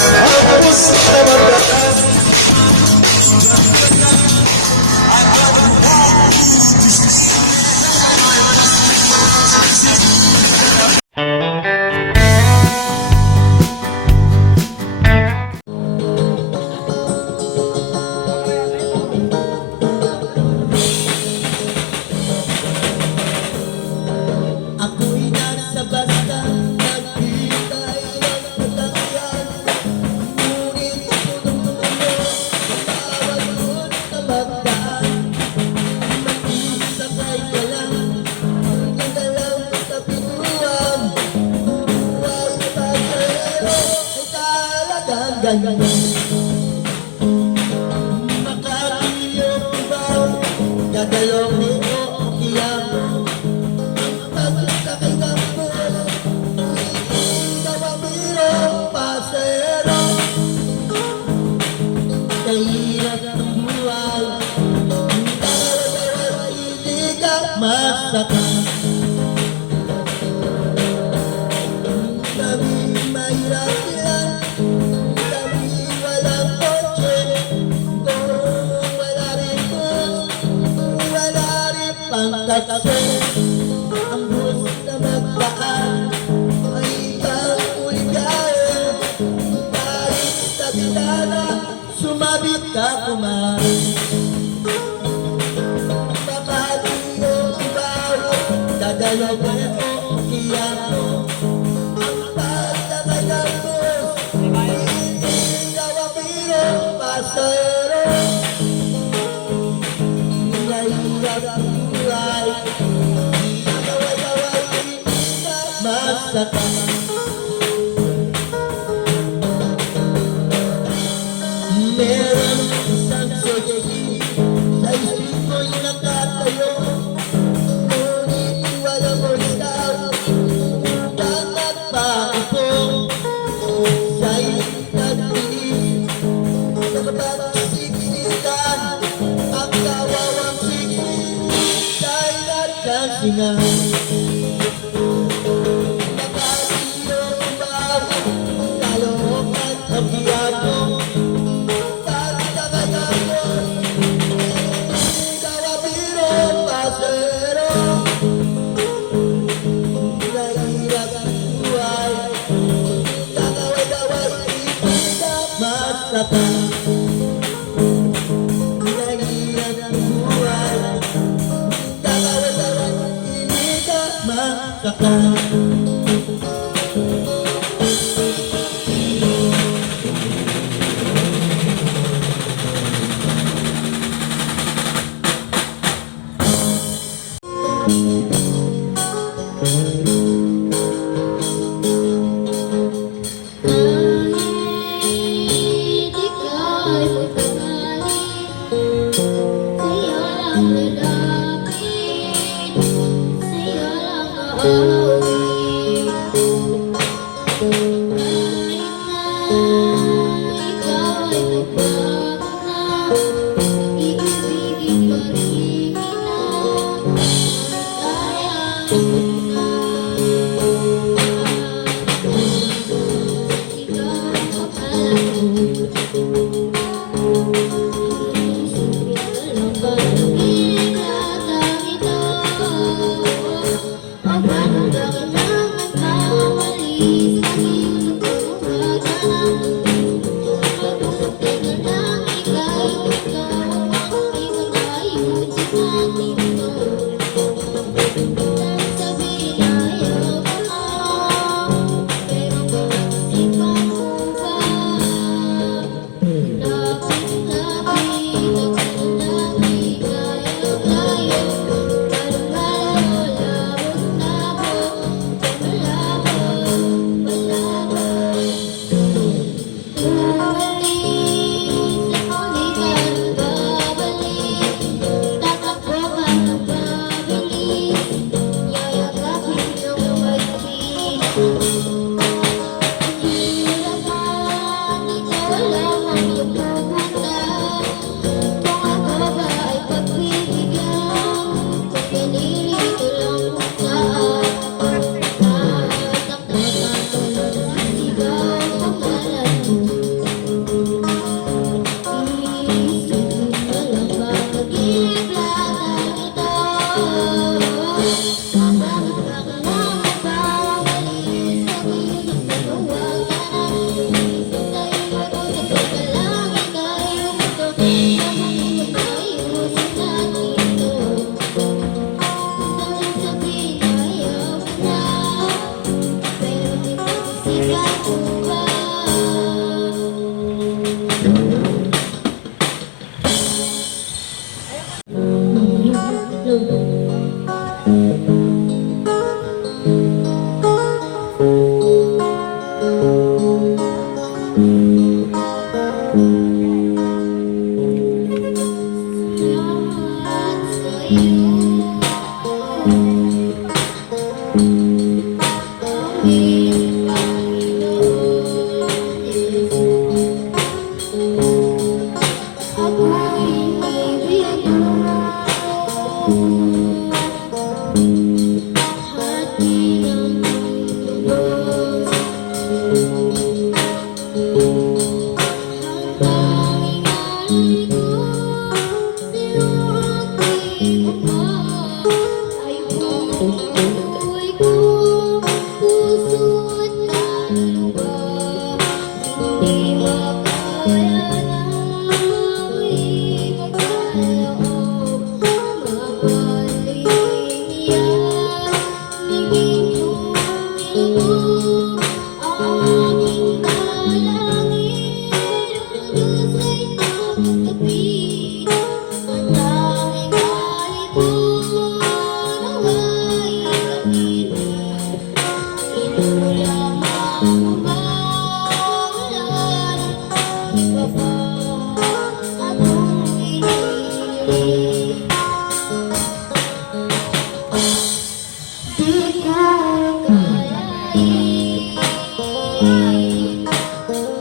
Altyazı M.K. mahirap ng buhay Pero hindi ka masaka Sabi mahirap lang Sabi walang kotse Kung wala rin ko Wala sumabit ka kumain Papahati o ibaw. Dadalawa o iyak. Música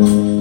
Ito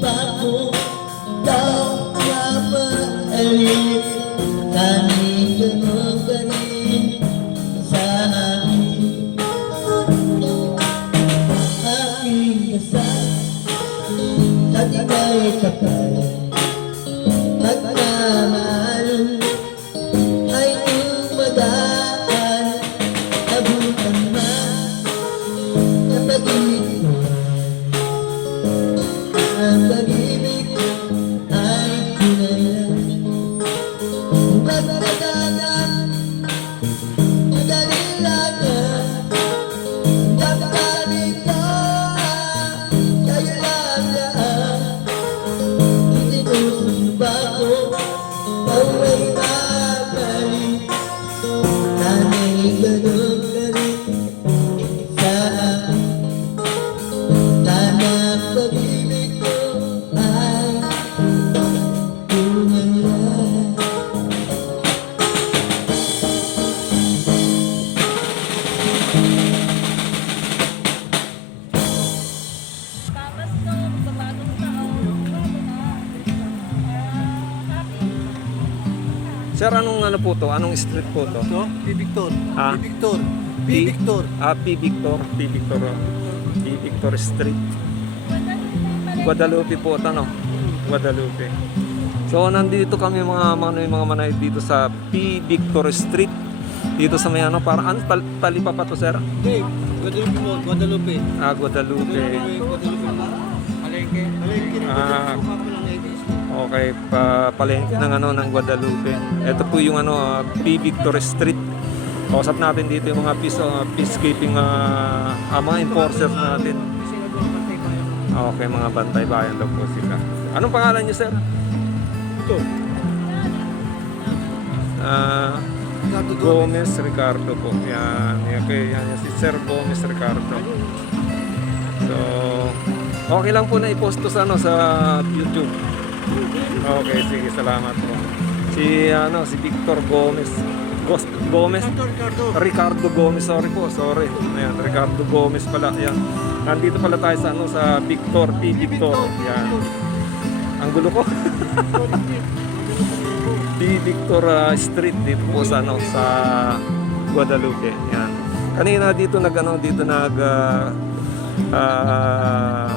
bubble. Ano po to? Anong street po to? Ito, P. Victor. Ah. P. Victor. P. Victor. Ah, P. Victor. P. Victor. oh. P. Victor Street. Guadalupe po ito, no? Guadalupe. So, nandito kami mga mga, mga manay dito sa P. Victor Street. Dito sa may ano, parang ano, tal talipa pa to, sir? Dave, Guadalupe mo, Guadalupe. Ah, Guadalupe. Guadalupe, Guadalupe. Palengke. Palengke ng Ah. Guadalupe. Mukha ko lang edis. Okay, pa palengke ng ano ng Guadalupe. Ito po yung ano ah, P Victor Street. Kausap natin dito yung mga peace, ah, peacekeeping ah, ah, mga enforcers natin. Okay, mga bantay bayan daw po sila. Anong pangalan niyo, sir? Ito. Ah, Ricardo Gomez. Ricardo po. Yan, yan, kay- yan, yan, si Sir Gomez Ricardo. So, okay lang po na i-post to sa ano sa YouTube. Okay, sige, salamat po. Si ano, si Victor Gomez. Gos- Gomez Ricardo, Ricardo. Gomez, sorry po, sorry. Ayan, Ricardo Gomez pala. Ayan. Nandito pala tayo sa ano sa Victor, P. Victor. Yan. Ang gulo ko. P. Victor ah, Street dito po sa ano sa Guadalupe. Yan. Kanina dito nag ano dito nag ah, ah,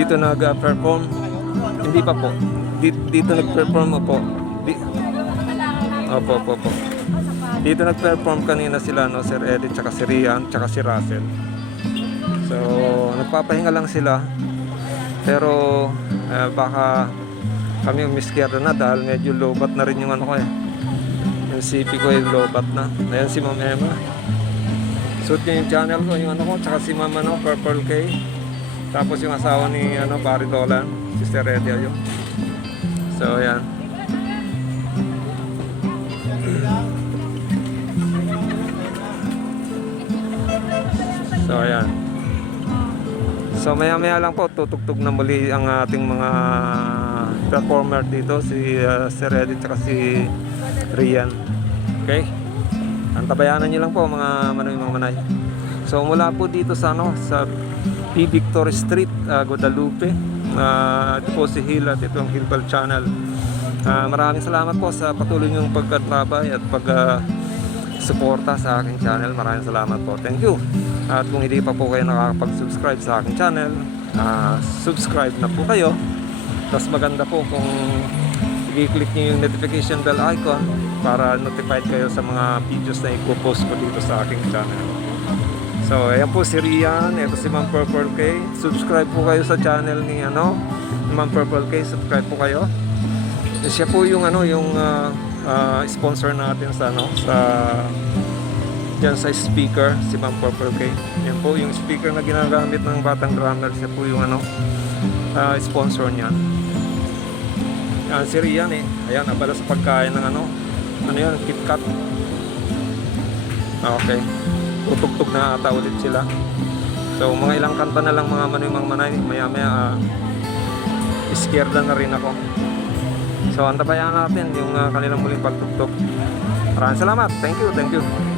dito nag ah, perform hindi pa po. Dito, nag-perform po. Opo, opo, opo. Dito nag-perform kanina sila no, Sir Eddie, tsaka si Rian, tsaka si Russell. So, nagpapahinga lang sila. Pero eh, baka kami umiskierda na dahil medyo lobat na rin yung ano ko eh. Yung CP ko yung lobat na. Ayan si Ma'am Emma. Suot niya yung channel ko, yung ano ko, tsaka si Ma'am ano, Purple K. Tapos yung asawa ni ano, Barry Dolan, Sister Eddie ayun. So, ayan. So, ayan. So, maya-maya lang po, tutugtog na muli ang ating mga performer dito, si uh, Sir Eddie at si Rian. Okay? Antabayanan niyo lang po mga manoy mga manay. So, mula po dito sa ano, sa P. Victor Street, uh, Guadalupe. Uh, ito po si Hil at ito ang Hilbal Channel. Ah, maraming salamat po sa patuloy niyong pagkatrabay at pag ah, suporta sa aking channel. Maraming salamat po. Thank you. At kung hindi pa po kayo nakakapag-subscribe sa aking channel, ah, subscribe na po kayo. Mas maganda po kung i-click niyo yung notification bell icon para notified kayo sa mga videos na i-post ko dito sa aking channel. So, ayan po si Rian, ito si Ma'am Purple K. Subscribe po kayo sa channel ni ano, Ma'am Purple K. Subscribe po kayo. Siya po yung ano, yung ah, ah, sponsor natin sa ano, sa Diyan sa speaker, si Ma'am Purple K. Yan po yung speaker na ginagamit ng Batang Drummer. Siya po yung ano, ah, sponsor niya. Yan, si Rian eh. Ayan, abala sa pagkain ng ano, ano yan, KitKat. Okay. Tutugtog na ata ulit sila. So, mga ilang kanta na lang mga manoy mga manay. Maya maya, ah, iskierda na rin ako. So, antabayan natin yung ah, kanilang muling pagtugtog. Maraming salamat. Thank you, thank you.